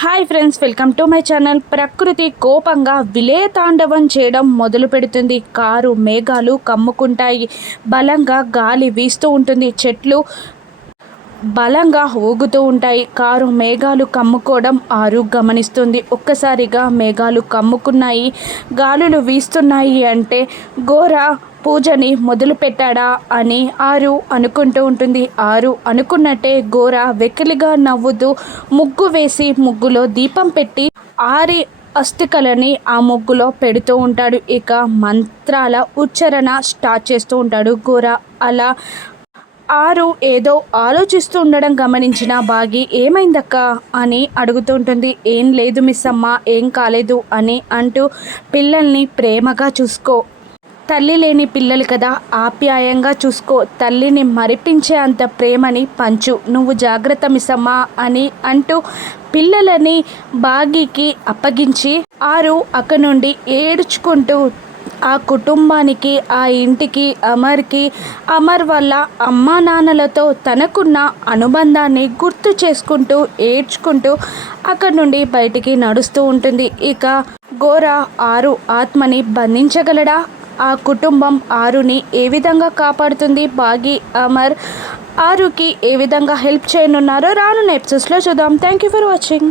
Hi friends welcome to my channel. ప్రకృతి కోపంగా విలేతాండవం చేయడం మొదలు పెడుతుంది. కారు మేఘాలు కమ్ముకుంటాయి. బలంగా గాలి వీస్తూ ఉంటుంది. చెట్లు బలంగా ఊగుతూ ఉంటాయి. కారు మేఘాలు కమ్ముకోవడం ఆరు గమనిస్తుంది. ఒక్కసారిగా మేఘాలు కమ్ముకున్నాయి. గాలులు వీస్తున్నాయి అంటే ఘోర పూజని మొదలు పెట్టాడా అని ఆరు అనుకుంటూ ఉంటుంది. ఆరు అనుకున్నట్టే గోర వెకిలిగా నవ్వుతూ ముగ్గు వేసి ముగ్గులో దీపం పెట్టి ఆరి అస్థికలని ఆ ముగ్గులో పెడుతూ ఉంటాడు. ఇక మంత్రాల ఉచ్చారణ స్టార్ట్ చేస్తూ ఉంటాడు గోర అలా ఆరు ఏదో ఆలోచిస్తూ ఉండడం గమనించిన బాగి ఏమైందక్క? అని అడుగుతుంటుంది ఏం లేదు మిస్ అమ్మ ఏం కాలేదు అని అంటూ పిల్లల్ని ప్రేమగా చూసుకో తల్లి లేని పిల్లలు కదా ఆప్యాయంగా చూసుకో. తల్లిని మరిపించే అంత ప్రేమని పంచు. నువ్వు జాగ్రత్త మిసమ్మా అని అంటూ పిల్లలని బాగీకి అప్పగించి ఆరు అక్కడి నుండి ఏడ్చుకుంటూ ఆ కుటుంబానికి ఆ ఇంటికి అమర్కి అమర్ వల్ల అమ్మా నాన్నలతో తనకున్న అనుబంధాన్ని గుర్తు చేసుకుంటూ ఏడ్చుకుంటూ అక్కడి నుండి బయటికి నడుస్తూ ఉంటుంది. ఇక ఘోర ఆరు ఆత్మని బంధించగలడా? ఆ కుటుంబం ఆరుని ఏ విధంగా కాపాడుతుంది? బాగి అమర్ ఆరుకి ఏ విధంగా హెల్ప్ చేయనున్నారో రానున్న ఎపిసోడ్స్లో చూద్దాం. Thank you for watching